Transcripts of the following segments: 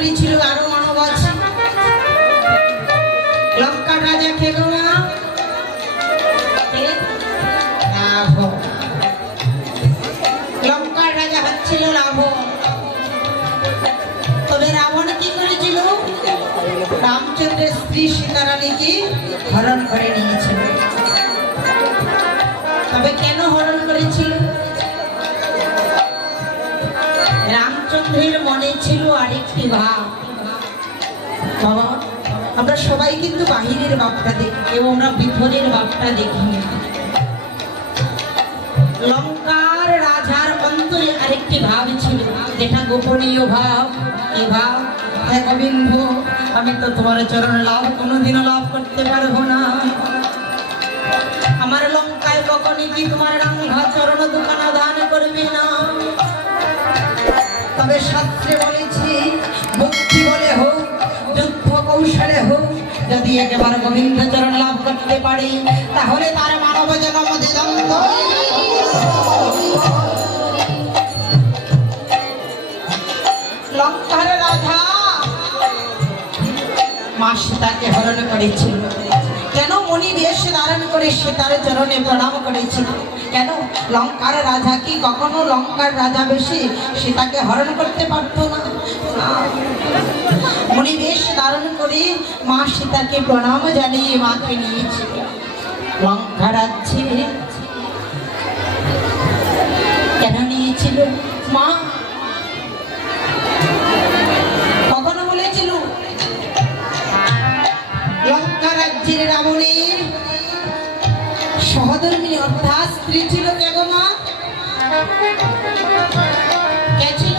করেছিল আরো মানব আছে লঙ্কা রাজা কে গো মা রাবণ লঙ্কার রাজা হচ্ছিল রাবণ তবে রাবণ কি করেছিল রামচন্দ্রের স্ত্রী সীতারানীকে হরণ করে নিয়েছিল তবে কেন হরণ করেছিল রামচন্দ্রের মনে ছিল আরেকটি ভাব বাবা আমরা সবাই কিন্তু বাহিরের ভাবটা দেখি কেউ আমরা ভিতরের ভাবটা দেখি লঙ্কার রাজার অন্তরে আরেকটি ভাব ছিল যেটা গোপনীয় ভাব এই ভাব হ্যাঁ গোবিন্দ আমি তো তোমার চরণ লাভ কোনোদিনও লাভ করতে পারবো না আমার লঙ্কায় কখনই কি তোমার রাঙ্গা চরণ দোকানা দান করবে না তবে শাস্ত্রে বলেছি ভক্তি বলে হোক যুদ্ধ কৌশলে হোক যদি একেবারে গোবিন্দ চরণ লাভ করতে পারি তাহলে তার মানব জন্ম দিগন্ত লঙ্কার রাজা মা সীতাকে হরণ করেছিল কেন মনি বেশ ধারণ করে সীতার চরণে প্রণাম করেছিল কেন লঙ্কার রাজা কি কখনো লঙ্কার রাজা বেশি সীতাকে হরণ করতে পারত না মনি বেশ ধারণ করে মা সীতাকে প্রণাম জানিয়ে মাকে নিয়েছিল লঙ্কা রাজ্যে কেন নিয়েছিল মা কখনো বলেছিল লঙ্কা রাজ্যের রাবণের সহধর্মিনী অর্থাৎ স্ত্রী ছিল কে গো মা কে ছিল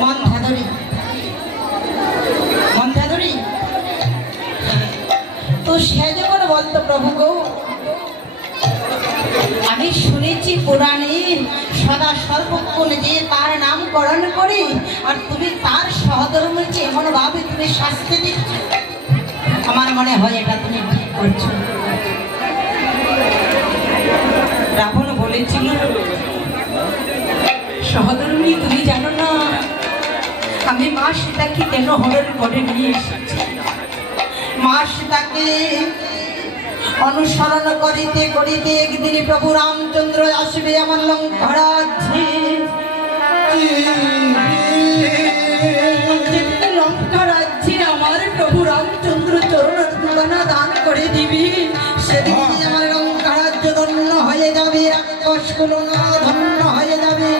মন্ধাধরী মন্ধাধরী তো সে যখন বলতো প্রভু গো আমি শুনেছি পুরাণের সদা সর্বক্ষণ যে তার নামকরণ করে আর তুমি তার সহধর্মীকে এমন ভাবে তুমি শাস্তি দিচ্ছ আমার মনে হয় এটা তুমি ঠিক করছো রাবণ বলেছিল সহধর্মী তুমি জানো না আমি মা সীতাকে কেন হরণ করে নিয়ে এসেছি মা সীতাকে অনুসরণ করিতে করিতে একদিন প্রভু রামচন্দ্র আসবে আমার লঙ্কা রাজ্যে লঙ্কা রাজ্যে আমার প্রভু রামচন্দ্র চরণ দুখানা দান করে দিবি সেদিন আমার লঙ্কা রাজ্য ধন্য হয়ে যাবে রাক্ষসগুলো ধন্য হয়ে যাবে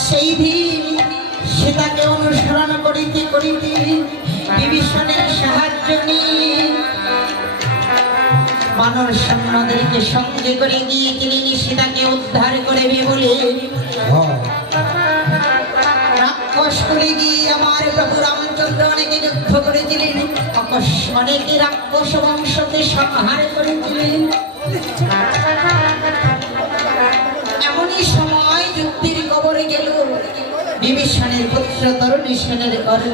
সেই দিন সীতাকে অনুসরণ করিতে করিতে বিভীষণের সাহায্য নিয়ে বানর সৈন্যদেরকে সঙ্গে করে গিয়েছিলেন সীতাকে উদ্ধার করবে বলে রাক্ষস করে গিয়ে আমার প্রভু রামচন্দ্র অনেকে যুদ্ধ করেছিলেন অনেকে রাক্ষস বংশকে সংহার করেছিলেন এমনই সময় যুদ্ধের কবরে গেল বিভীষণের পুত্র তরুণী সেনের ঘরে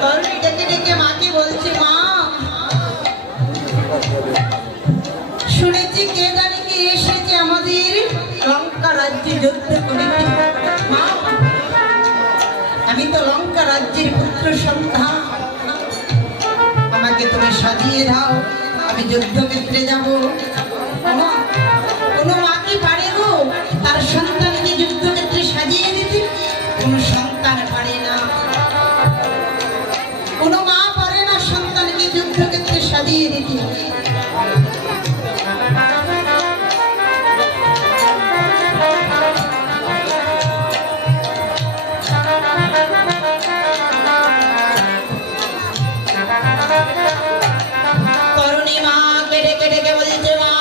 তরুণী ডেকে ডেকে মাকে বলছে মা শুনেছি কে জানি কি এসেছে আমাদের লঙ্কা রাজ্যে যুদ্ধ করিতে মা আমি তো লঙ্কা রাজ্যের পুত্র সন্তান আমাকে তুমি সাজিয়ে দাও আমি যুদ্ধক্ষেত্রে যাবো কোনো মা কি পারে গো তার সন্তানকে যুদ্ধক্ষেত্রে সাজিয়ে দিতে কোনো সন্তান পারে না কোনো মা পারে না সন্তানকে যুদ্ধক্ষেত্রে সাজিয়ে দিতে তরুণী মা কেটে কেটে কে বলছে মা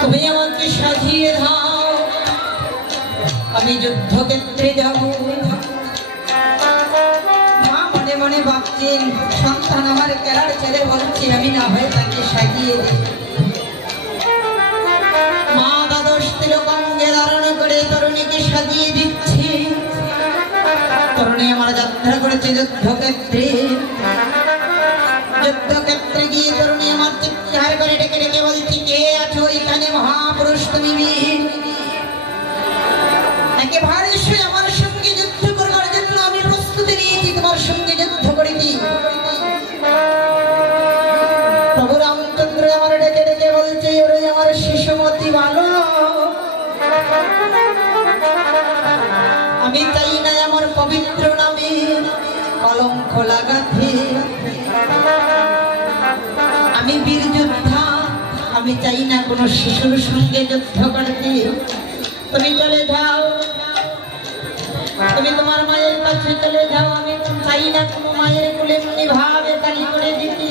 তুমি আমাকে সাজিয়ে দাও আমি যুদ্ধক্ষেত্রে যাব মা মনে মনে ভাবছেন সন্তান আমার কেলার ছেলে বলছে আমি না হয় তাকে সাজিয়ে দিই মা দ্বাদশ তিলকঙ্গে ধারণ করে তরুণীকে সাজিয়ে দিচ্ছে তরুণী আমার যাত্রা করে করছি যুদ্ধক্ষেত্রে। যুদ্ধক্ষেত্রে গিয়ে তরুণী আমার চিৎকার করে ডেকে ডেকে বলছি, কে আছো এখানে মহাপুরুষ তুমি বীর? একেবারে সে আমার সঙ্গে যুদ্ধ করবার জন্য আমি প্রস্তুতি নিয়েছি, তোমার সঙ্গে যুদ্ধ করিনি। প্রভু রামচন্দ্র আমার ডেকে ডেকে বলছে, ওরে আমার শিশুমতি ভালো, আমি চাই না আমার পবিত্র নামে কলঙ্ক লাগাতে। আমি বীর যোদ্ধা, আমি চাই না কোনো শিশুর সঙ্গে যুদ্ধ করতে। তুমি চলে যাও, তুমি তোমার মায়ের কাছে চলে যাও, আমি চাই না কোনো মায়ের কোলে এমনি ভাবে কালি করে দিতে।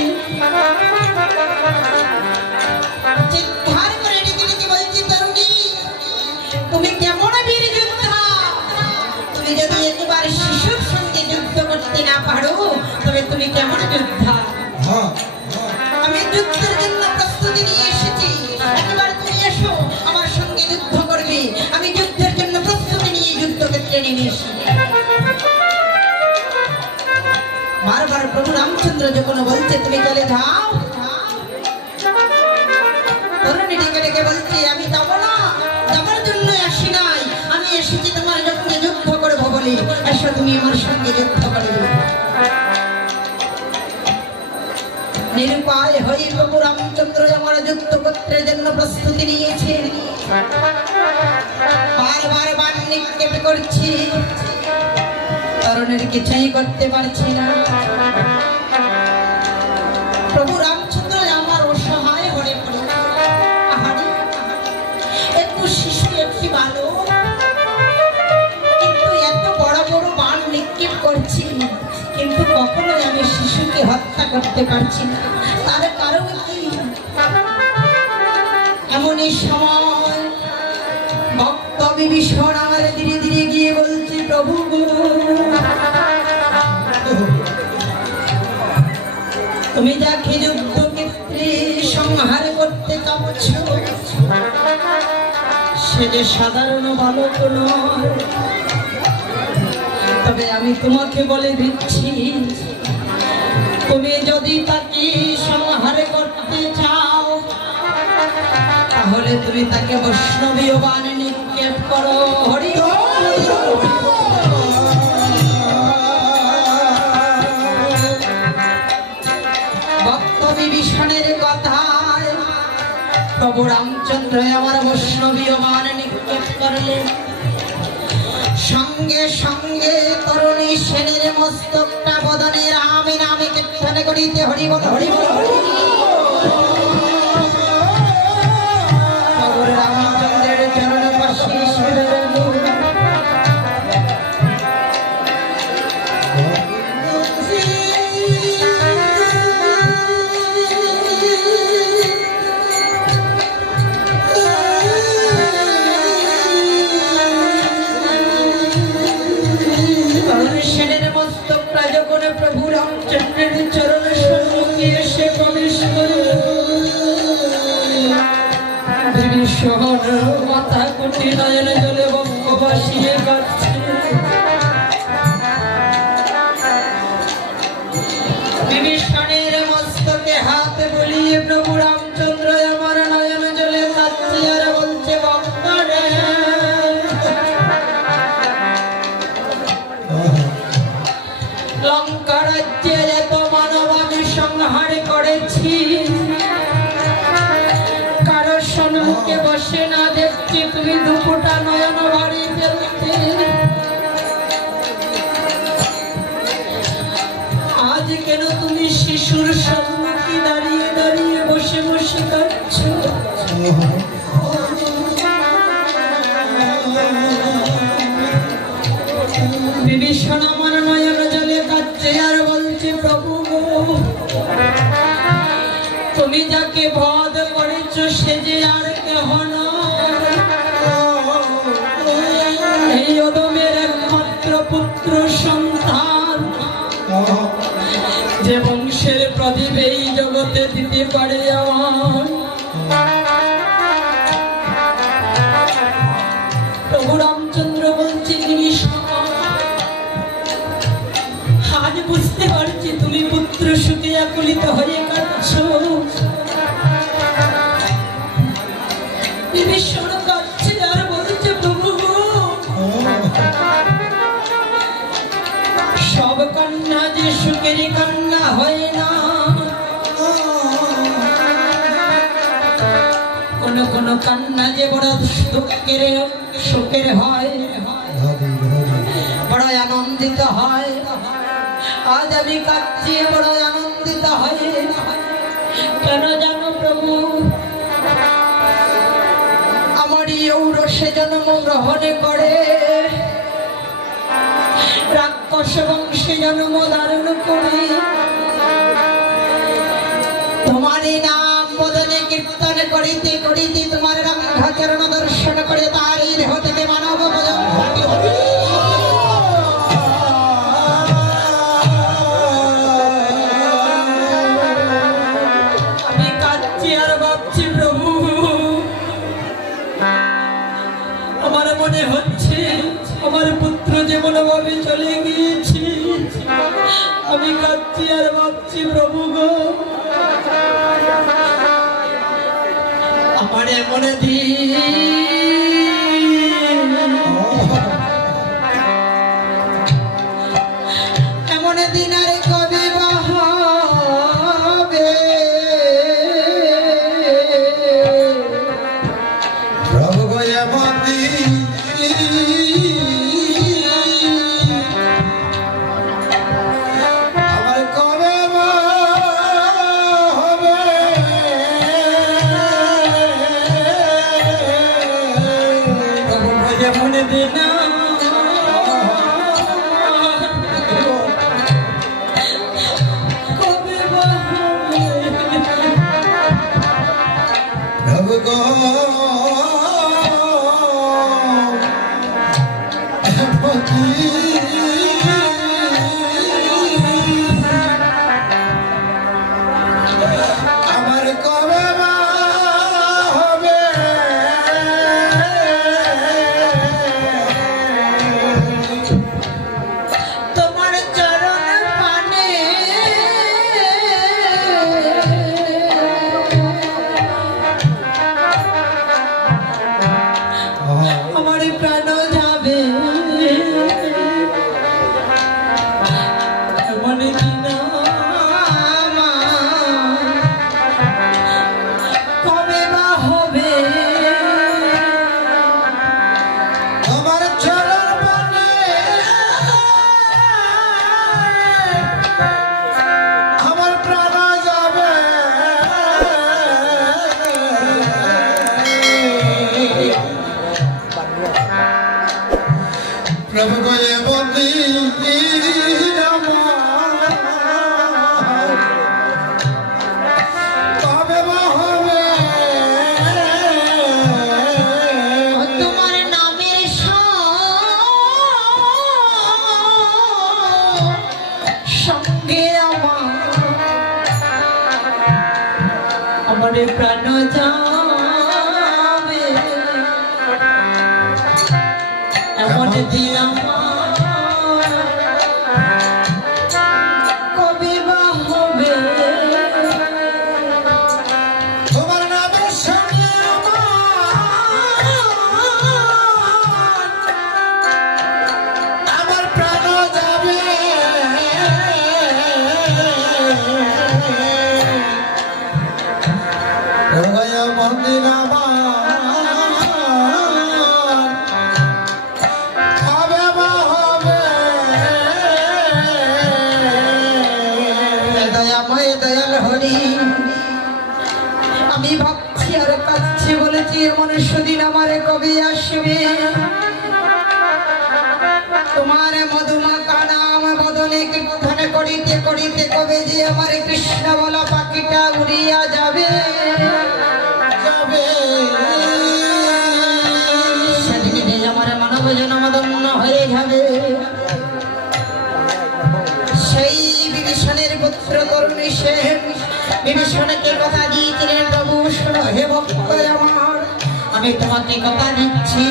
চিৎকার করে ডেকে ডেকে বলছি, তরুণী তুমি কেমন বীর যোদ্ধা? তুমি যদি একবার শিশুর সঙ্গে যুদ্ধ করতে না পারো তবে তুমি কেমন যোদ্ধা? আমি যুদ্ধের জন্য প্রস্তুতি নিয়ে এসেছি, একবার তুমি এসো আমার সঙ্গে যুদ্ধ করবে। আমি যুদ্ধের জন্য প্রস্তুতি নিয়ে যুদ্ধক্ষেত্রে নেমে এসেছি। বারবার প্রভু রামচন্দ্র যখন বলছে তুমি চলে যাও, তরুণী ডেকে ডেকে বলছে, আমি যাবো না, যাবার জন্য আসি নাই, আমি এসেছি তোমার সঙ্গে যুদ্ধ করবো বলে। এসো তুমি আমার সঙ্গে যুদ্ধ করবে। নিরুপায় হয়ে প্রভু রামচন্দ্র আমার যুদ্ধক্ষেত্রের জন্য প্রস্তুতি নিয়েছেন। বারবার বাণ নিক্ষেপ করছি, তরুণের কিছুই করতে পারছি না। প্রভু রামচন্দ্র আমার অসহায় হয়ে পড়ে, আহারে একটু শিশু, একটি বালক, কিন্তু এত বড় বড় বাণ নিক্ষেপ করছি, কিন্তু কখনোই আমি শিশুকে হত্যা করতে পারছি না। তার কারণ কি? এমনই সময় ভক্ত বিভীষণ আমার ধীরে ধীরে গিয়ে বলছে, প্রভু তুমি যাকে যুদ্ধক্ষেত্রে সংহার করতে চাচ্ছ সে যে সাধারণ বালক নয়। তবে আমি তোমাকে বলে দিচ্ছি, তুমি যদি তাকে সংহার করতে চাও তাহলে তুমি তাকে বৈষ্ণবীয় বাণ নিক্ষেপ করো। হরি ভক্ত বিভীষণের কথায় প্রভু রামচন্দ্র আমার বৈষ্ণবীয় বাণ নিক্ষেপ করলেন। সঙ্গে সঙ্গে তরুণী সেনের মস্তকটা বদনে রামে নামে কীর্তন করিতে হরি বল হরি বল হরি। রামচন্দ্রের চরণ পাশে প্রভু রামচন্দ্রের চরণ সম্মুখে এসে প্রবেশ করে বিভীষণ মাথা কুটি নয়ন জলে বক্ষ ভাসিয়ে কাটছে। বিভীষণের মস্তকে হাত বলিয়ে প্রভু রামচন্দ্র আমার নয়ন জলে কাটছে আর বলছে, বক্তরে লঙ্কা রাজ্যে এত মানব আমি সংহার করেছি, কারো সম্মুখে বসে না দেখছি তুমি দুপুটা নয়ন বাড়ি ফেলতে। আজ কেন তুমি শিশুর সম্মুখে দাঁড়িয়ে দাঁড়িয়ে বসে বসে কাঁদছ? বিভীষণ আমার নয়ন জলে কাঁদছে আর বলছে, প্রভু তুমি যাকে বধ করেছ সে যে আর কেহ নয়, এই অদমের একমাত্র পুত্র সন্তান, যে বংশের প্রদীপ এই জগতে দিতে পারে আমার। প্রভু রামচন্দ্র বলছে, যে সুখের কান্না হয় না, কোন কোন কান্না যে বড় দুঃখের সুখের হয়, বড় আনন্দিত হয়। আজ আমি কাঁদছি, বড় আনন্দিত হয়। কেন জানো প্রভু, আমার ঔরসে জন্ম গ্রহণ করে রাক্ষস বংশে জন্ম ধারণ করে তোমারই নাম বদনে কীর্তন করিতে করিতে তোমার রঙ্গচরণ দর্শন করে তার এই দেহ থেকে মানব আমি কাঁদছি আর ভাবছি প্রভু, আমার মনে হচ্ছে আমার পুত্র যেমন ভাবে চলে গিয়েছে। আমি কাঁদছি আর ভাবছি প্রভু গো, আমার মনে এমন দিন আর কবে বা হবে প্রভু গো, এমন দিন আমার কবে বা হবে। প্রভু গো, এমন দিন কবে বা হবে। প্রভু গো, এমন দিন আমার কবে বা হবে। তোমার চরণ পানে আমার প্রাণ যাবে, এমন দিন কবে বা হবে। আমার চরণ পানে আমার প্রাণ যাবে। প্রভু গো, এমন দিন আমার কবে বা হবে। তোমার নামের সঙ্গে আমার প্রাণ যাবে, এমন দিন কবে বা হবে। তোমার নামের সঙ্গে আমার প্রাণ যাবে। মন্দির আমার কবে বা হবে। দয়াময় দয়াল হরি, আমি ভাবছি আর কাঁদছি, বলেছি এমন সুদিন আমার কবে আসবে। তোমার মধুমাখা নাম বদনে কীর্তন করিতে করিতে কবে যে আমার কৃষ্ণ বলা পাখিটা উড়িয়া যাবে। সেদিন যে আমার মানব জনমদন্য হয়ে যাবে। সেই বিভীষণের পুত্র তরুণী সেন বিভীষণকে কথা দিয়েছিলেন, প্রভু শোনো হে ভক্ত আমার, আমি তোমাকে কথা দিচ্ছি,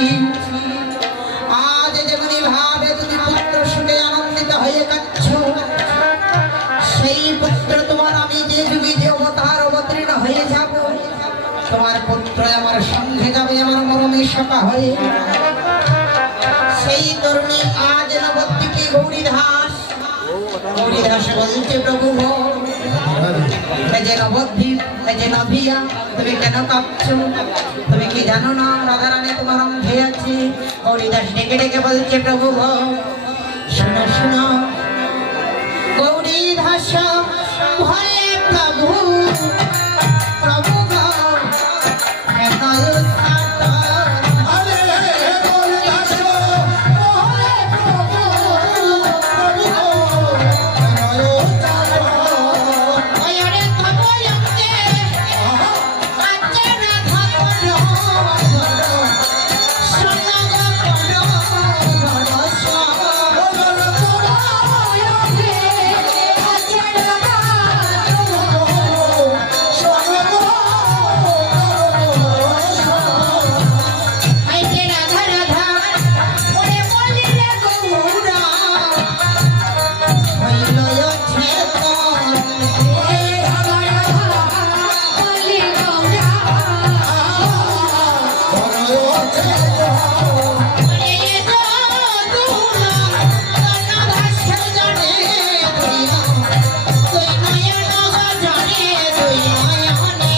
আজ যেমনি ভাবে তুমি পুত্র শুনে আনন্দিত হয়ে কাঁদছ, সেই পুত্র তোমার আমি যে যুগে যে অবতার অবতীর্ণ হয়ে যাব, তোমার পুত্র আমার সঙ্গে যাবে আমার মরমে সখা হয়ে। সেই তরুণী আজ নবদ্বীপে গৌরী দাস হরিদাস বলছে প্রভু গো, এই যে নবদ্বীপ, এই যে নভিয়া, তুমি কেন কাঁপছো? তুমি কি জানো না রাধারানী তোমার অঙ্গে আছে? হরিদাস ডেকে ডেকে বলছে প্রভু গো, শোনো শোনো গৌরীদাস ভয়ে প্রভু, প্রভু গো কেন সাতা আরে বলে দাস ওরে প্রভু প্রভু নয় জানো ওরে তবয়কে আচ্ছা না থাকলো শোনো গো বড় সব ওরে তবয়কে আচ্ছা না থাকলো শোনো গো আইতে রাধা রাধা ওরে বলিলে গৌরা হইল চেতন হে রাধা রাধা বলি গৌরা রে দুলা কানা ভাষা জানে দুইয়া তুই নয়ন জানে দুই নয়নে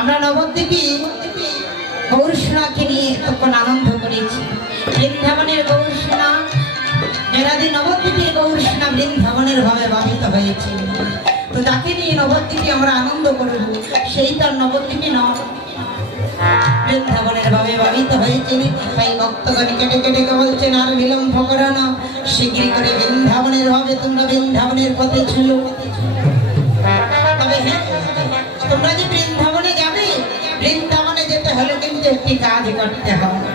আমরা নবদ্বীপী গৌরসোনাকে নিয়ে তখন আনন্দ করেছি। বৃন্দাবনের গৌরসোনা, যেরাদি নবদ্বীপের গৌরসোনা বৃন্দাবনের ভাবে ভাবিত হয়েছে, তো তাকে নিয়ে নবদ্বীপে আমরা আনন্দ করব, সেই তার নবদ্বীপে নয়, বৃন্দাবনের ভাবে ভাবিত হয়েছে। তাই ভক্তগণ কেটে কেটে বলছেন আর বিলম্ব করো না, শীঘ্রই করে বৃন্দাবনের ভাবে তোমরা বৃন্দাবনের পথে চলো। তবে হ্যাঁ, তোমরা যে বৃন্দাবনে যাবে, বৃন্দাবনে যেতে হলে কিন্তু একটি কাজ করতে হবে।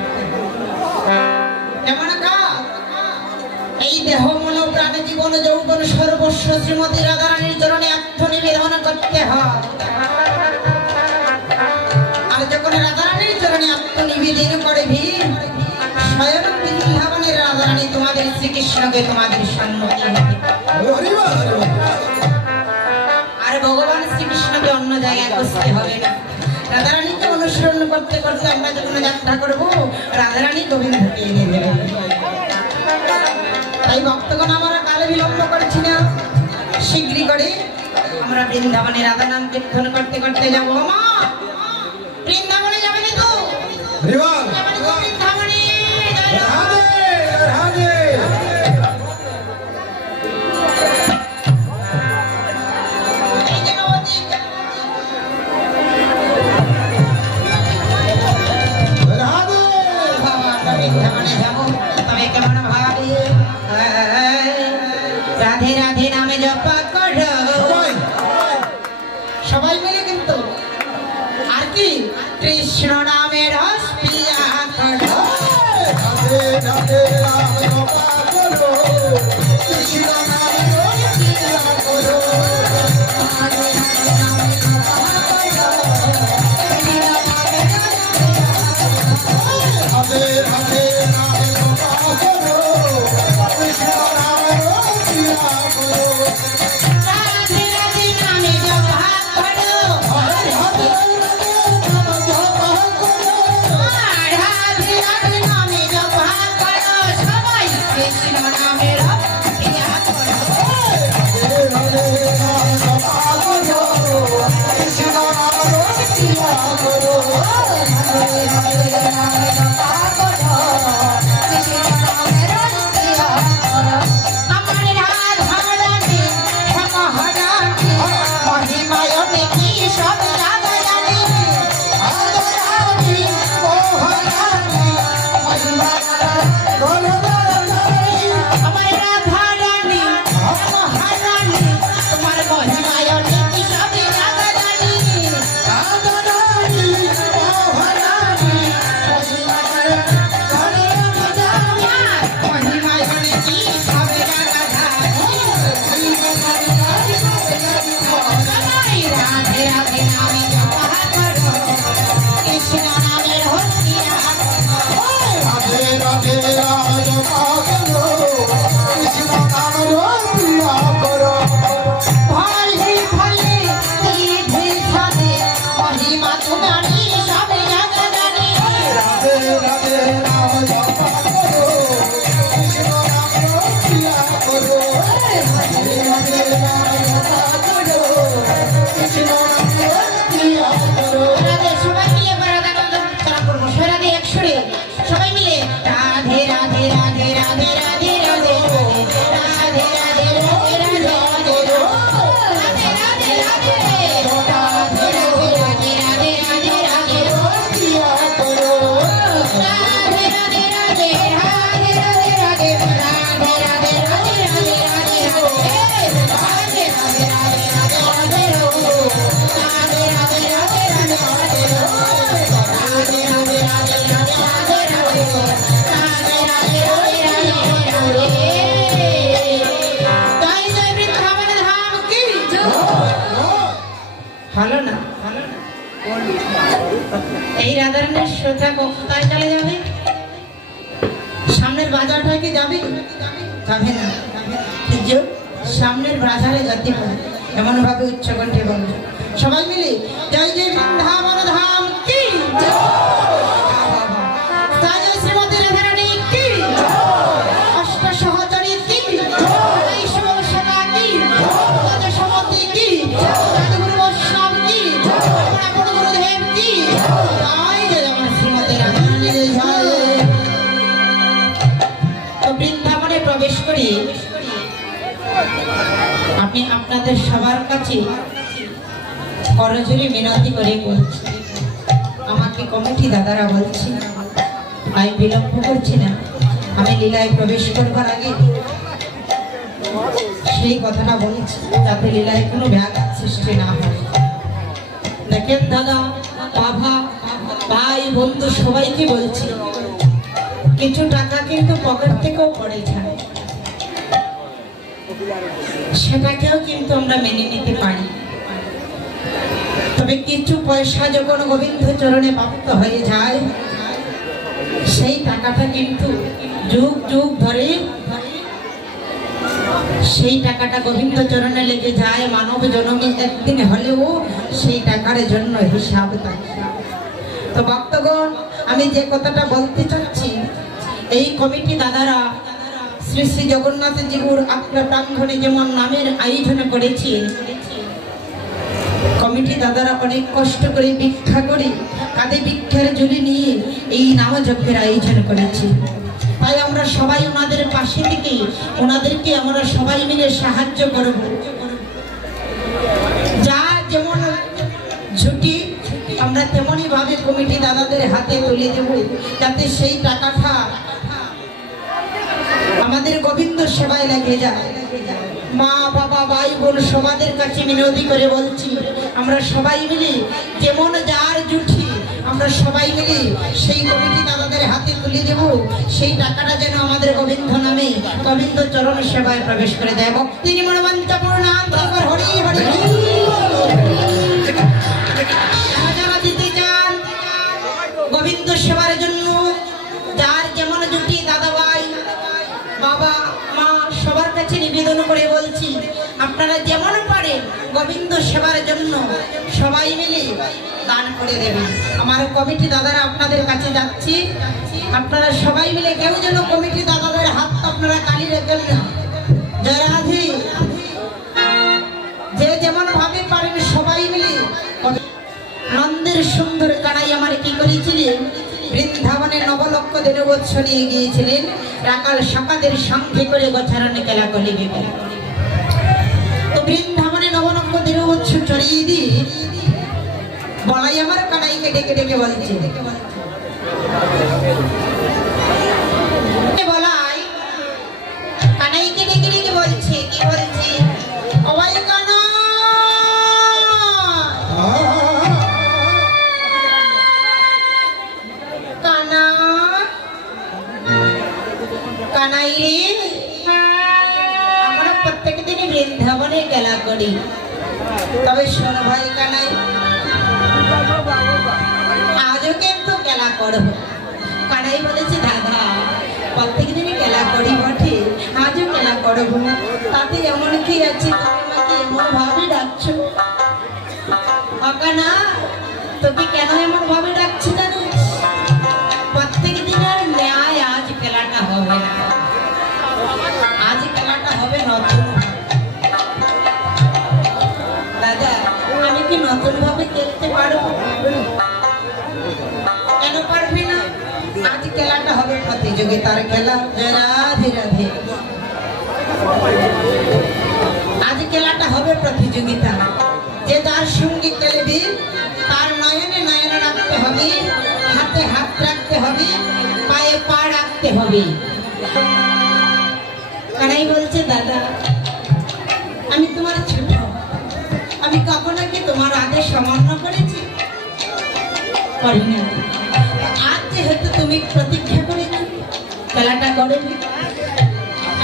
কেমন কাজ? এই দেহ মন প্রাণ জীবন যৌবন সর্বস্ব শ্রীমতী রাধারানীর চরণে আত্মনিবেদন করতে হয়। আর যখন রাধারানীর চরণে আত্মনিবেদন করবি, স্বয়ং বৃন্দাবনের রাধারানী তোমাদের শ্রীকৃষ্ণকে তোমাদের সম্মুখে হবে। আর ভগবান শ্রীকৃষ্ণকে অন্য জায়গায় খুঁজতে হবে না। রাধারানীকে অনুসরণ করতে করতে আমরা যখন যাত্রা করবো, রাধারানী গোবিন্দকে এনে দেবে। তাই ভক্তগণ আমরা কালে বিলম্ব করছি না, শীঘ্রই করে আমরা বৃন্দাবনে রাধা নাম কীর্তন করতে করতে যাবো। মা বৃন্দাবনে যাবে না তো? যাবে না তো বৃন্দাবনে? এই যে নবদ্বীপ, বৃন্দাবনে যাবো, তবে কেমন ভাবে? রাধে রাধে নামে জপা করো সবাই মিলে, কিন্তু আর কি কৃষ্ণ নামে রস পিয়া করো। রাধে রাধে নামে জপা করো, রাধে রাধে নামে জপা করো, সবাই কৃষ্ণ নামে রস পিয়া করো। রাধা করো কৃষ্ণ নাম রতিয়া করো ভালে ভালে ধীরে ধীরে মহিমা তোমারি সবে জানা জানি রাধে রাধে নাম জপ করো কৃষ্ণ নাম রতিয়া করো রাধে রাধে নাম জপ করো কৃষ্ণ নাম রতিয়া করো রাধে সবাই মিলে এবার রাধা নাম উচ্চারণ করবো রাধে একসুরে সবাই মিলে রাধে রাধে রাধে রাধে রাধে রাধে রাধে রাধে রাধে রাধে রাধে রাধে রাধে রতিয়া করো রাধে রাধে রাধে রাধে রাধে রাধে রাধে রাধে রাধে রাধে রাধে রাধে রাধে রাধে ভালো না এই রাধারণের শ্রদ্ধা কোথায় চলে যাবে সামনের বাজারটা কি যাবে যাবে না যে সামনের বাজারে যেতে হবে এমন ভাবে উচ্চ কণ্ঠে বলবে সবাই মিলে জয় জয় বৃন্দাবন ধাম কি জয় জয় শ্রীমতী রাধারানী কি অষ্ট সহচরী কি ঈশ্বর সদা কি রাজা সমতি কি রাজগুরু বৈষ্ণব কি আমার আপন গুরুদেব কি জয় জয় আমার শ্রীমতী রাধারানী জয় তো বৃন্দাবনে প্রবেশ করি আমি আপনাদের সবার কাছে করজোড়ে মিনতি করে বলছি আমাকে কমিটি দাদারা বলছি আমি বিলম্ব করছি না আমি লীলায় প্রবেশ করবার আগে সেই কথাটা বলছি যাতে লীলায় কোনো ব্যাঘাত সৃষ্টি না হয় দেখেন দাদা বাবা ভাই বন্ধু সবাইকে বলছি কিছু টাকা কিন্তু পকেট থেকেও পড়ে যায় সেটাকেও কিন্তু আমরা মেনে নিতে পারি তবে কিছু পয়সা যখন গোবিন্দ চরণে প্রাপ্ত হয়ে যায় সেই টাকাটা কিন্তু যুগ যুগ ধরে সেই টাকাটা গোবিন্দ চরণে লেগে যায় মানব জন্মে একদিন হলেও সেই টাকার জন্য হিসাব থাকে তো ভক্তগণ আমি যে কথাটা বলতে চাচ্ছি এই কমিটি দাদারা শ্রী শ্রী জগন্নাথ জিউর আত্মা প্রাঙ্গণে যেমন নামের আয়োজন করেছে কমিটি দাদারা অনেক কষ্ট করে ভিক্ষা করে কাঁধে ভিক্ষার ঝুলি নিয়ে এই নামযজ্ঞের আয়োজন করেছে তাই আমরা সবাই ওনাদের পাশে থেকে ওনাদেরকে আমরা সবাই মিলে সাহায্য করব যা যেমন ঝুটি আমরা তেমনই ভাবে কমিটি দাদাদের হাতে তুলে দেব যাতে সেই টাকাটা আমাদের গোবিন্দ সেবায় লেগে যায় মা বাবা ভাই বোন সবাদের কাছে মিনতি করে বলছি আমরা সবাই মিলে যেমন যার জুঠি আমরা সবাই মিলে সেই কমিটি দাদাদের হাতে তুলে দেব সেই টাকাটা যেন আমাদের গোবিন্দ নামে গোবিন্দ চরণ সেবায় প্রবেশ করে দেয় ভক্তি মনোবাঞ্ছাপূর্ণ হরি হরি যারা দিতে চান গোবিন্দ সেবার জন্য যার যেমন জুটি দাদা ভাই বাবা মা সবার কাছে নিবেদন করে বলছি আপনারা যেমন পারেন গোবিন্দ সেবার জন্য সবাই মিলে দান করে দেবেন আমার কমিটি দাদারা আপনাদের কাছে যাচ্ছি আপনারা সবাই মিলে কেউ যেন কমিটি দাদাদের হাত আপনারা কালি রাখবেন না জয় রাধে যে যেমন ভাবে পারেন সবাই মিলে নন্দের সুন্দর কানাই আমার কি করেছিলেন বৃন্দাবনে নবলক্ষ দেববৎস নিয়ে গিয়েছিলেন রাকাল সকাদের সঙ্গে করে গোছারণে খেলা করে গেলেন তো বৃন্দাবনে নবলক্ষ দেববৎস চড়িয়ে দিয়ে বলাই আমার কানাইকে ডেকে ডেকে বলছে বলাই কানাইকে ডেকে ডেকে বলছে কি বলছে ওই কানা কানাই রে আমরা প্রত্যেক দিনই বৃন্দাবনে খেলা করি তবে শোন ভাই কানাই আজও কিন্তু খেলা করব কানাই বলেছে দাদা প্রত্যেকদিনই খেলা করি বটে, আজও খেলা করবো। তাতে এমন কি আছে তুমি আমাকে এমন ভাবে ডাকছো? অকানা, তোকে কেন এমন ভাবে ডাকছি জানিস? প্রত্যেক দিনের ন্যায় আজ খেলাটা হবে না, আজ খেলাটা হবে নতুন। দাদা, আমি কি নতুন ভাবে খেলতে পারবো? কেন পারবি না? আজ খেলাটা হবে প্রতিযোগিতার খেলা। জয় রাধে রাধে। আজ খেলাটা হবে প্রতিযোগিতা। যে যার সঙ্গে খেলবি তার নয়নে নয়নে রাখতে হবে, হাতে হাত রাখতে হবে, পায়ে পা রাখতে হবে। কানাই বলছে, দাদা আমি তোমার ছোট, আমি কখনো কি তোমার আদেশ অমান্য করেছি? করি না। আজ যেহেতু তুমি প্রতীক্ষা করেছি খেলাটা করবি,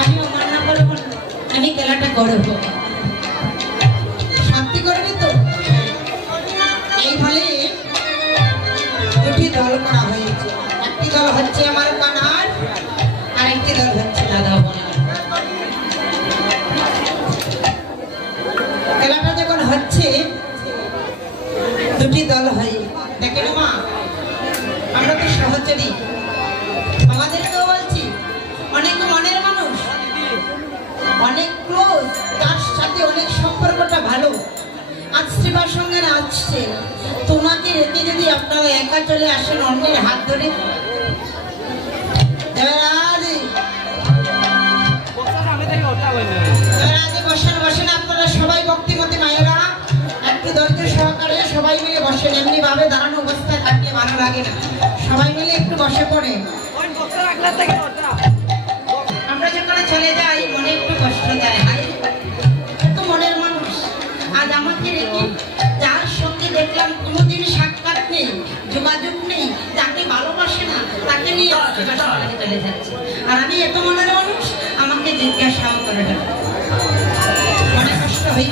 আমি অমান্য করবো না, আমি খেলাটা করবো। শান্তি করবি তো? এই ফলে দুটি দল করা হয়েছে। একটি দল হচ্ছে আমার কানার, আর একটি দল হচ্ছে দাদা বোনার। খেলাটা যখন হচ্ছে দুটি দল হয়, দেখেন মা, আমরা তো সহচরী, আমাদেরকেও বলছি অনেক মনের মানুষ, অনেক ক্লোজ, তার সাথে অনেক সম্পর্কটা ভালো। আজ সেবার সঙ্গে আসছে, তোমাকে রেখে যদি আপনারা একা চলে আসেন অন্যের হাত ধরে, বসেন আপনারা সবাই, ভক্তিমতী মায়েরা একটু ধৈর্য সহকারে সবাই মিলে বসেন। এমনি ভাবে দাঁড়ানো অবস্থায় থাকলে ভালো লাগে না, সবাই মিলে একটু বসে পড়ে। আমরা যেখানে চলে যাই মনে একটু কষ্ট যায়, হাই তো মনের মানুষ। আজ আমাকে রেখে যার সঙ্গে দেখলাম কোনোদিন সাক্ষাৎ নেই, যোগাযোগ নেই, যাকে ভালোবাসে না তাকে নিয়ে চলে যাচ্ছে, আর আমি এত মনের মানুষ, আমাকে জিজ্ঞাসাও করে না, মনে কষ্ট হয়,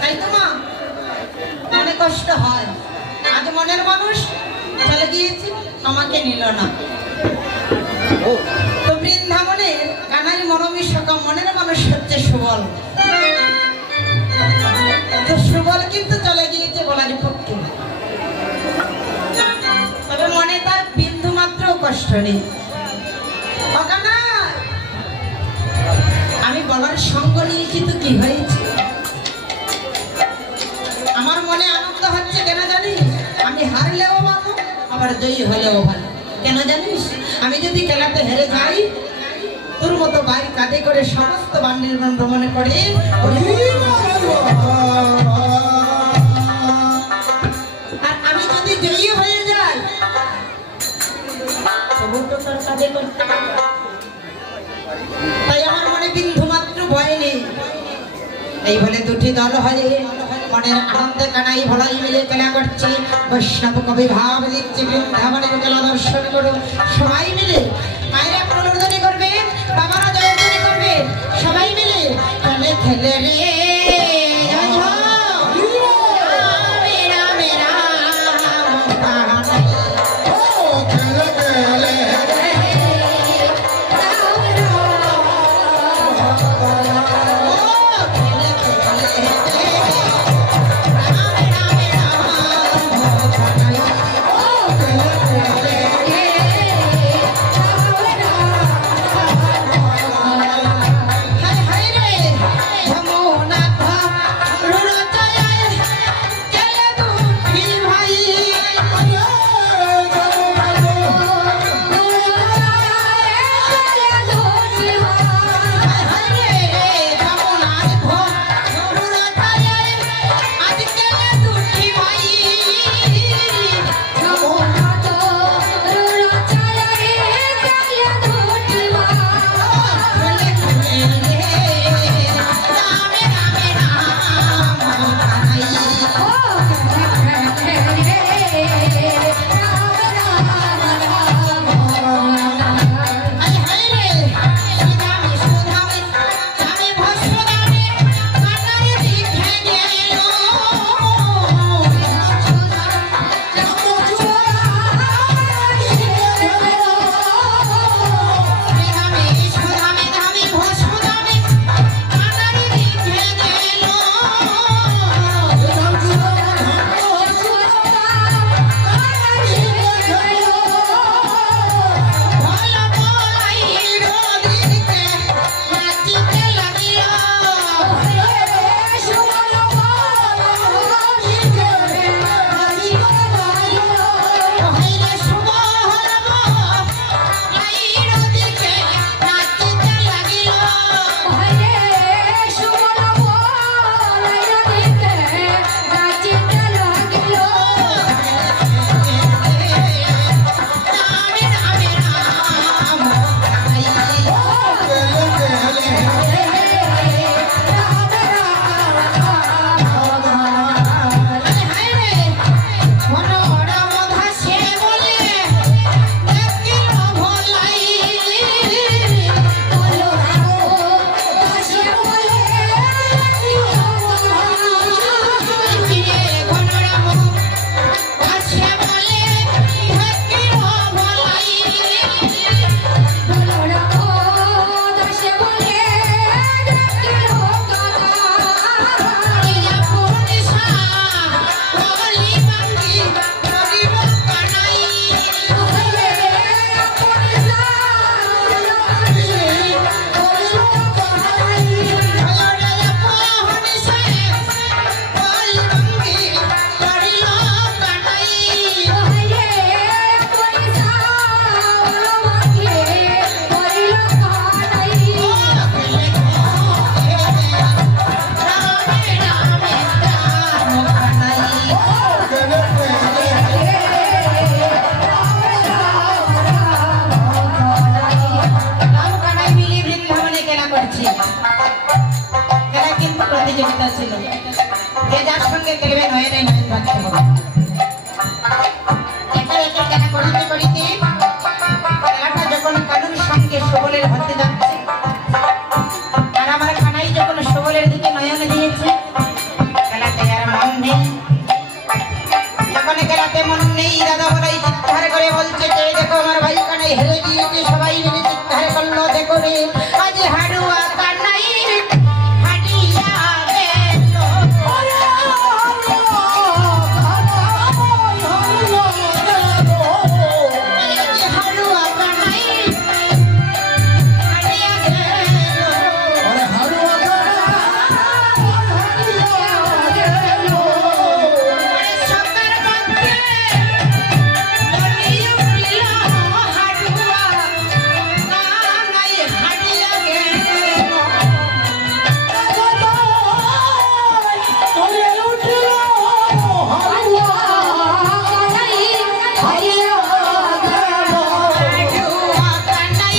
তাই তো মা? মনে কষ্ট হয়। আজ মনের মানুষ চলে গিয়েছে, আমাকে নিল না। তো বৃন্দাবনে কানাই মরমী সকা মনের মানুষ হচ্ছে সুবল। তো সুবল কিন্তু চলে গিয়েছে বলার পক্ষে, তবে মনে তার বিন্দু মাত্র কষ্ট নেই। আমি বলার সঙ্গ নিয়েছি তো কি হয়েছে? আমার মনে আনন্দ হচ্ছে কেন জানিস? আমি হারলেও ভালো, আবার জয়ী হলেও ভালো। কেন জানিস? আমি যদি খেলাতে হেরে যাই, তোর মতো ভাই কাঁধে করে সমস্ত বান্ডিল ভ্রমণে করে, আর আমি যদি জয়ী হয়ে যাই তবু তো তোর কাঁধে করতে পারবো। তাই আমার মনে বিন্দু মাত্র ভয় নেই। এই বলে দুটি দল হয়ে মনের আনন্দে কানাই ভলাই মিলে খেলা করছে। বৈষ্ণব কবি ভাব দিচ্ছে বৃন্দাবনের খেলা দর্শন করো। সবাই মিলে মায়েরা প্রণোদনী করবে, বাবারা জয়ধ্বনি করবে, সবাই মিলে খেলে খেলে রে সঙ্গে খেলবে নয়নে নয়ন রাখতে হবে। একে একে খেলা করিতে করিতে খেলাটা যখন কানুর সঙ্গে সবলের হাতে যাচ্ছে আর আমার কানাই যখন সবলের দিকে নয়ন দিয়েছে, খেলাতে আর মন নেই। যখন খেলাতে মন নেই, দাদা বলাই চিৎকার করে বলছে যে দেখো আমার ভাই কানাই হেরে গিয়েছে। সবাই মিলে চিৎকার করলো, দেখো রে আজ হাড়ুয়া কানাই হারিয়া গেল। আজ হাড়ুয়া কানাই হারিয়া গেল। সকার মধ্যে লড়িয়ে উঠল হাড়ুয়া কানাই হারিয়া গেল। হাড়ুয়া কানাই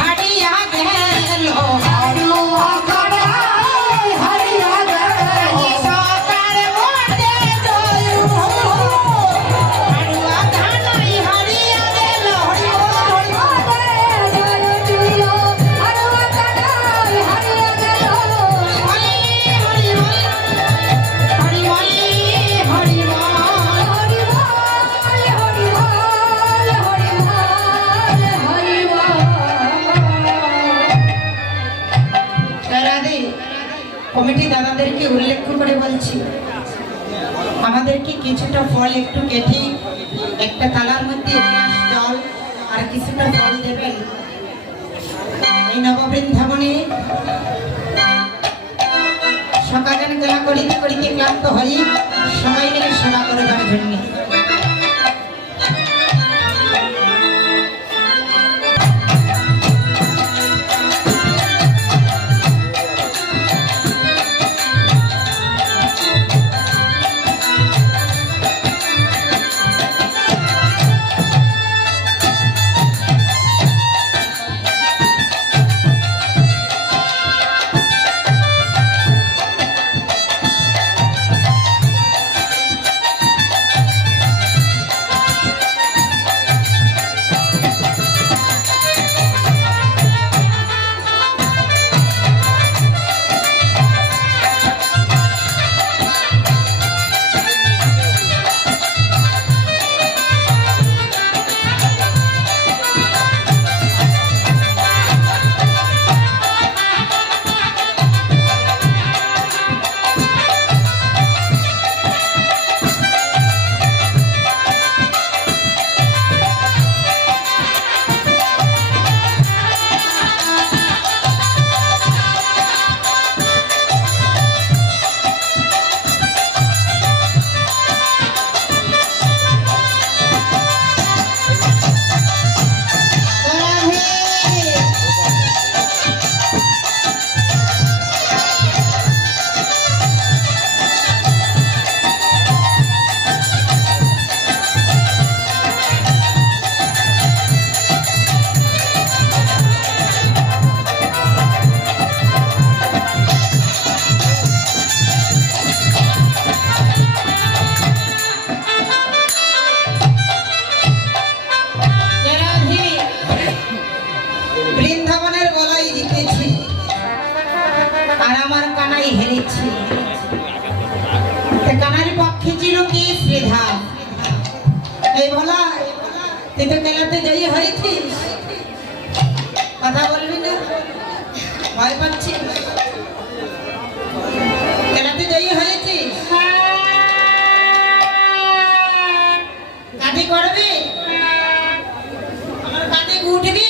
হারিয়া গেল। সকার মধ্যে হাড়ুয়া কানাই হারিয়া গেল। কমিটি দাদাদেরকে উল্লেখ করে বলছি, আমাদেরকে কিছুটা ফল একটু কেটে একটা থালার মধ্যে এক গ্লাস জল আর কিছুটা ফল দেবেন। এই নববৃন্দাবনে সকালের খেলা করিতে করিতে ক্লান্ত হই, সবাই মিলে সেবা করবার জন্য। বৃন্দাবনের গলাই জিতেছি আর আমার কানাই হেরেছি। কানার পক্ষে ছিল কি শ্রীধা? এই বলা তুই তো খেলাতে জয়ী হয়েছিস, কথা বলবি না? ভয় পাচ্ছিস? খেলাতে জয়ী হয়েছিস, কাঁধে করবি, আমার কাঁধে উঠবি?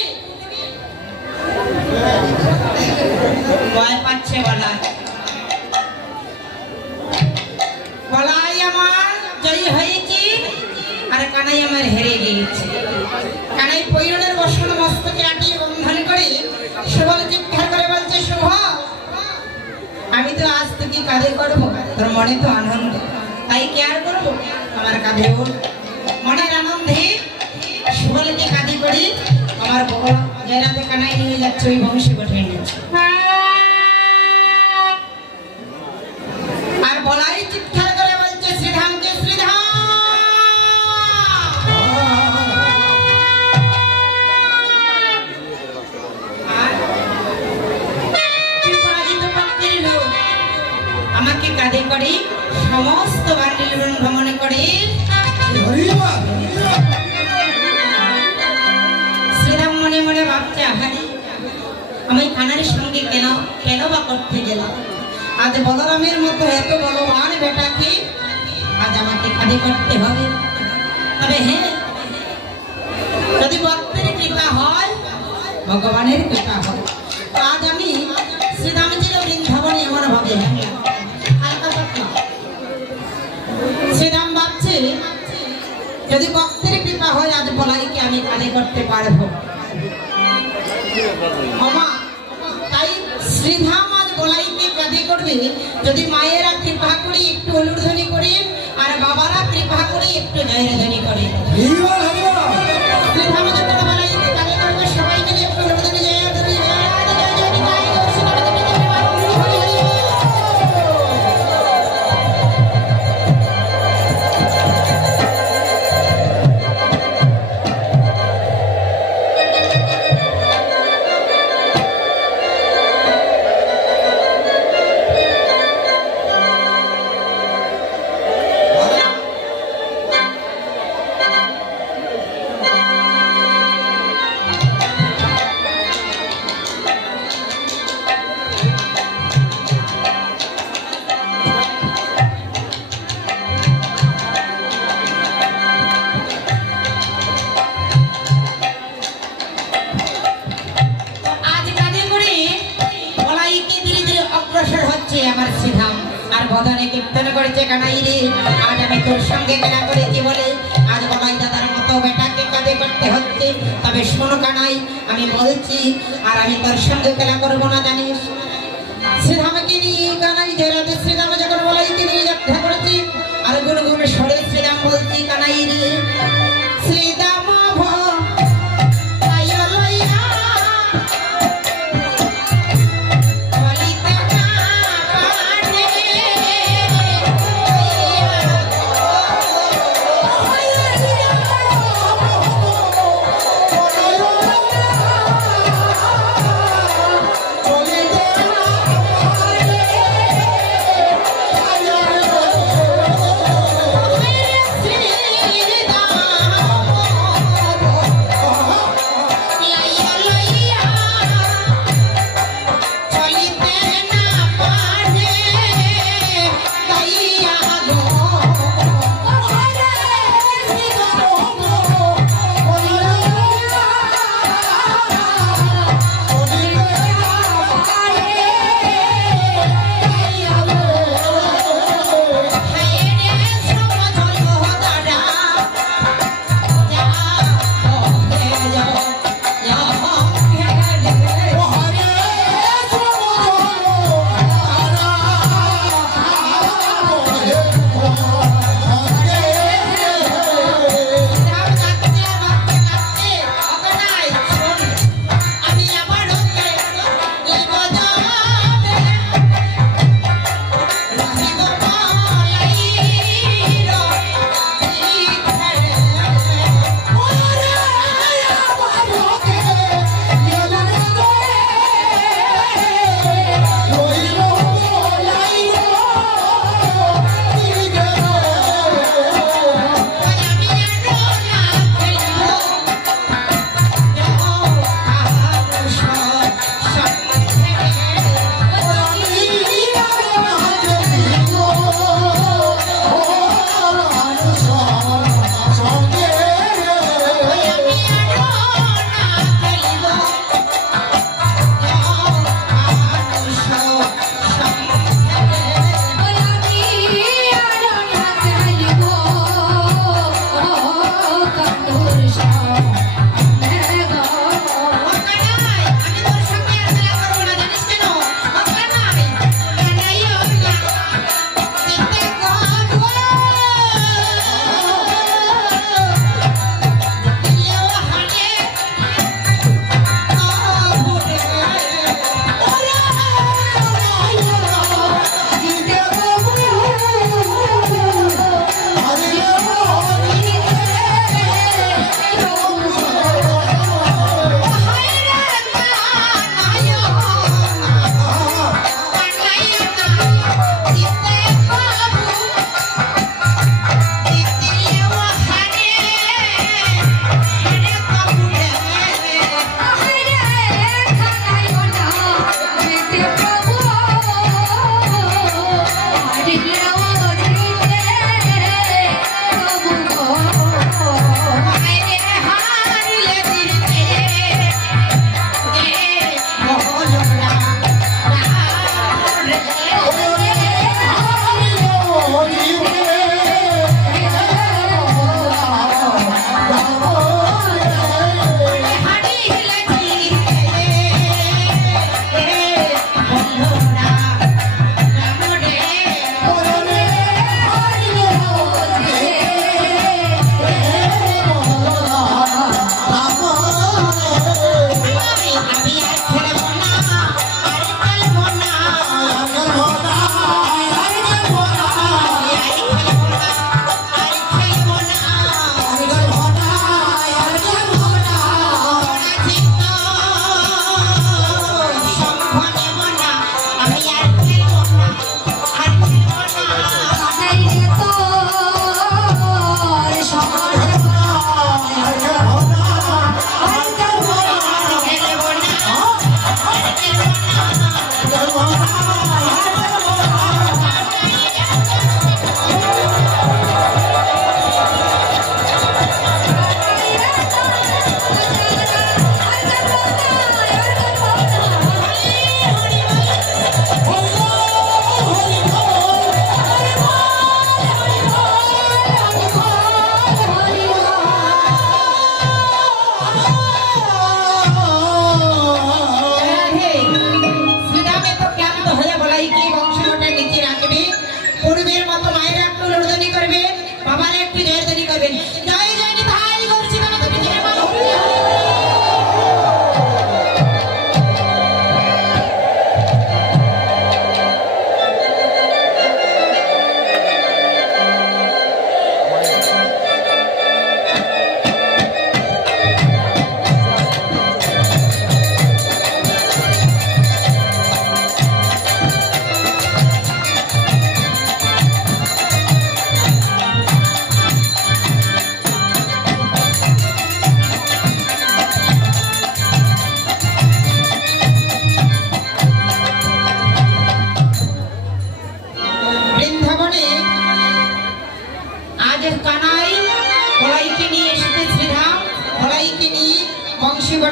ভয় পাচ্ছে বলাই। বলাই আমার জয়ী হয়েছি আর কানাই আমার হেরে গিয়েছে। কানাই পৈরনের বসন মস্তকে আটিয়ে বন্ধন করে সুবল চিৎকার করে বলছে, শুভ আমি তো আজ থেকে কাঁধে করবো, তোর মনে তো আনন্দ, তাই কেয়ার করবো, আমার কাঁধে ওঠ। মনের আনন্দে সুবলকে কাঁধে করি আমার বড় জয়রাতে কানাই নিয়ে যাচ্ছে ওই বংশী বটে নিয়েছে। আর বলাই চিৎকার ভাবছে আহারি আমি কানারির সঙ্গে কেন কেন বা করতে গেলাম। আজ বলরামের মতো এত বলবান বেটাকে আজ আমাকে কাঁধে করতে হবে। তবে হ্যাঁ, যদি ভক্তের কৃপা হয়, ভগবানের কৃপা হয়, তো আজ আমি শ্রীরামজির বৃন্দাবনে এমন ভাবে হালকা পাতলা শ্রীরাম ভাবছে যদি ভক্তের কৃপা হয় আজ বলাইকে আমি কাঁধে করতে পারবো। মামা তাই শ্রীধাম আজ বলাইকে কাঁধে করবে যদি মায়েরা কৃপা করে একটু অলুধ্বনি করে আর বাবারা কৃপা করে একটু জয়ধ্বনি করে। হরিবল হরিবল শ্রীধাম যখন বলাইকে কাঁধে করবে সবাই মিলে একটু অলুধ্বনি জয়ধ্বনি জয়ধ্বনি গাই শ্রীরামচন্দ্র হরি হরি হরি। আজ কাঁধে করে বলাইকে ধীরে ধীরে অগ্রসর হচ্ছে আমার শ্রীধাম আর বদনে কীর্তন করেছে কানাই রে আজ আমি তোর সঙ্গে খেলা করেছি বলে আজ বলাই দাদার মতো বেটাকে কাঁধে করতে হচ্ছে। তবে শোনো কানাই আমি বলছি আর আমি তোর সঙ্গে খেলা করবো না জানিস। শ্রীধামকে নিয়ে কানাই জেরাতে শ্রীধাম যখন বলাইকে নিয়ে যাত্রা করেছি আর গুনগুন সরে শ্রীরাম বলছি কানাই রে শ্রীদাম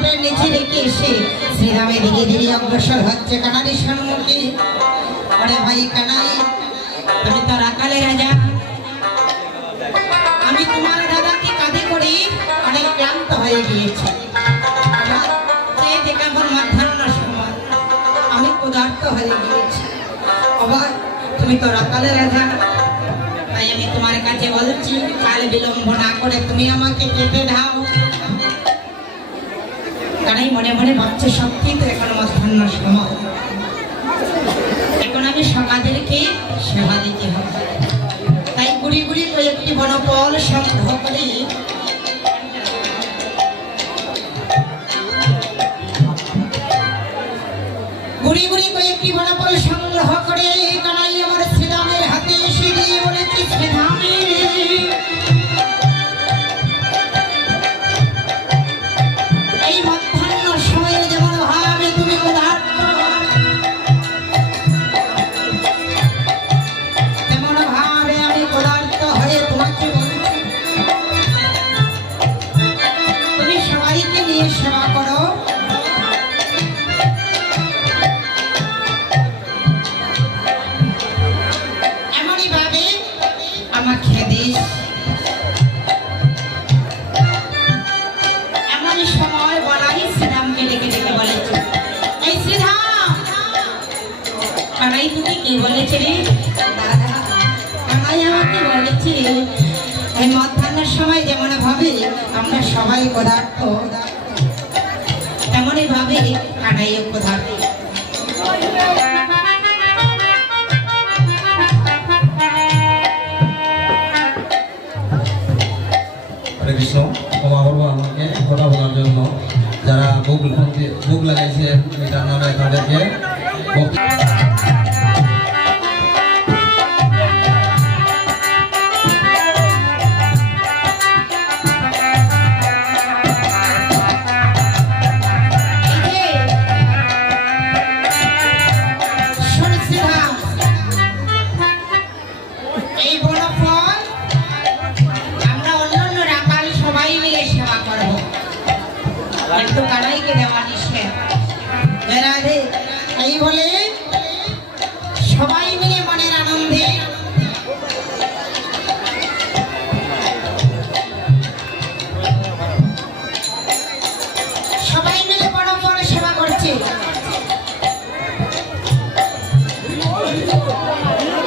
হাতের নিচে রেখে এসে শ্রীরামের দিকে ধীরে অগ্রসর হচ্ছে কানাইয়ের সম্মুখে। আরে ভাই কানাই, তুমি তো রাখালে রাজা, আমি তোমার দাদাকে কাঁধে করে অনেক ক্লান্ত হয়ে গিয়েছি। আমার মাথার সময় আমি ক্ষুধার্ত হয়ে গিয়েছি। আবার তুমি তো রাখালে রাজা, তাই আমি তোমার কাছে বলছি কাল বিলম্ব না করে তুমি আমাকে কেটে দাও। কানাই মনে মনে ভাবছে সত্যি তো এখন মধ্যাহ্ন সময়, এখন আমি সকাদেরকে সেবা দিতে হবে। তাই গুড়ি গুড়ি কয়েকটি বনফল সংগ্রহ করে গুড়ি গুড়ি কয়েকটি বনফল সংগ্রহ করে কানাই আমার শ্রীরামের হাতে এসে দিয়ে বলেছি, শ্রীরামে এই মধ্যাহ্ন সময়ে যেমন ভাবে তুমি ক্ষুধার্ত, তেমন ভাবে আমি ক্ষুধার্ত হয়ে তোমাকে বলছি তুমি সবাইকে নিয়ে সেবা করো। এমনই ভাবে আমাকে দিস। এমন সময় বলাই শ্রীরামকে ডেকে ডেকে বলেছে, এই শ্রীরাম, কানাই তুমি কি বলেছে রে? দাদা, কানাই আমাকে বলেছে এই মধ্যাহ্নের সময় যেমন ভাবে আমরা সবাই ক্ষুধার্ত, তেমনই ভাবে কানাইও ক্ষুধার্ত। হরে কৃষ্ণ, ক্ষমা করবো আমাকে কথা বলার জন্য। যারা বুক লাগাইছে এটার নামে তাদেরকে এই বনফল আমরা অন্যান্য রাখাল সবাই মিলে সেবা করব, কিন্তু কানাইকে দেওয়া নিষেধ। রাধে, এই বলে সবাই মিলে মনের আনন্দে সবাই মিলে বনফল সেবা করছে।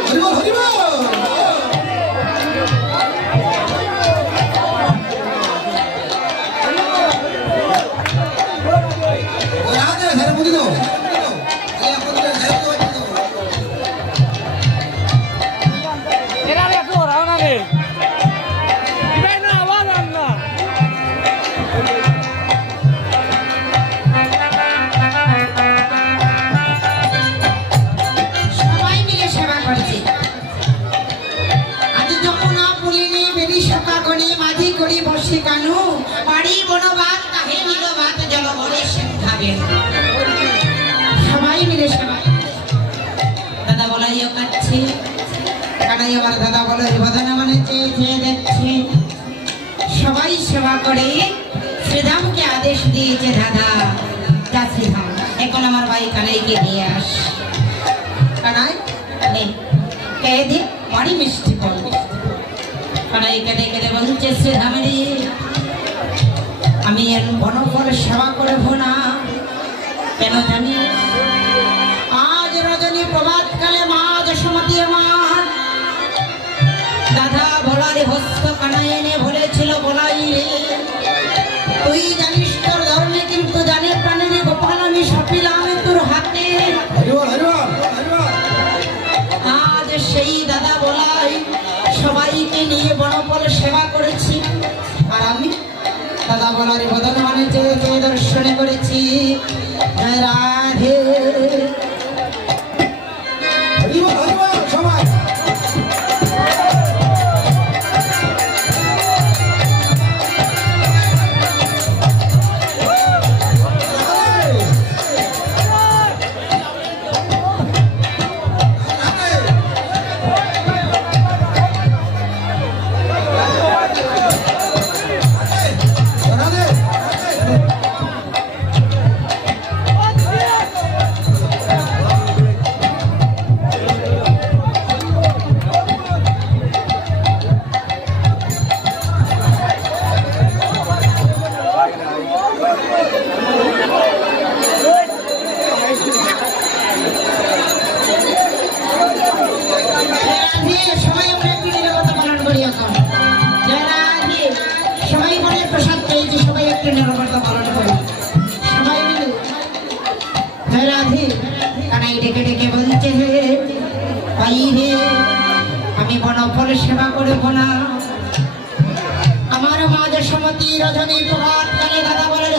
হরিবল হরিবল রাজা ঘরে বুঝি দাও এই আপনাদের ঘরে তো এরা রে তো রাও না রে এটাই না আওয়াজ আন না সবাই মিলে সেবা করছে। আজ যমুনা পুলিনে বেরি সকা গণে মাঝি করি বসে কানু বাড়ি বনবাদ তাহে নীলবাদ জলবরে সিংহাবে। সবাই মিলে সেবা। দাদা বলাইও কাচ্ছে, কানাই আমার দাদা বলাই বদনা মানে চেয়ে চেয়ে দেখছে। সবাই সেবা করে শ্রীরামকে আদেশ দিয়েছে, দাদা যা শ্রীরাম, এখন আমার ভাই কানাইকে নিয়ে আস। কানাই কে দে বড়ি মিষ্টি করবে। কানাই কেঁদে কেঁদে বলছে, শ্রীরামের আমি এর বনফল সেবা করব না, কেন জানি? আজ রজনী প্রভাতকালে মা যশোমতী আমার দাদা ভোলারে হস্ত কানাই এনে বলেছিল, বলাই রে তুই জানিস তোর ধর্মে, কিন্তু জানে প্রাণের গোপাল আমি সপিলাম তোর হাতে। হরিবল হরিবল হরিবল আজ সেই দাদা বলাই সবাইকে নিয়ে বনফল সেবা করেছি, আর আমি দাদা বলার বদন মানে চেয়ে চেয়ে দর্শন করেছি। রাধে হরিবল হরিবল সবাই রাধে জয় রাধে কানাই ডেকে ডেকে বলছে হে ভাই হে আমি বনফল সেবা করব না আমার মা যশোমতী রজনী প্রভাত কালে দাদা বলে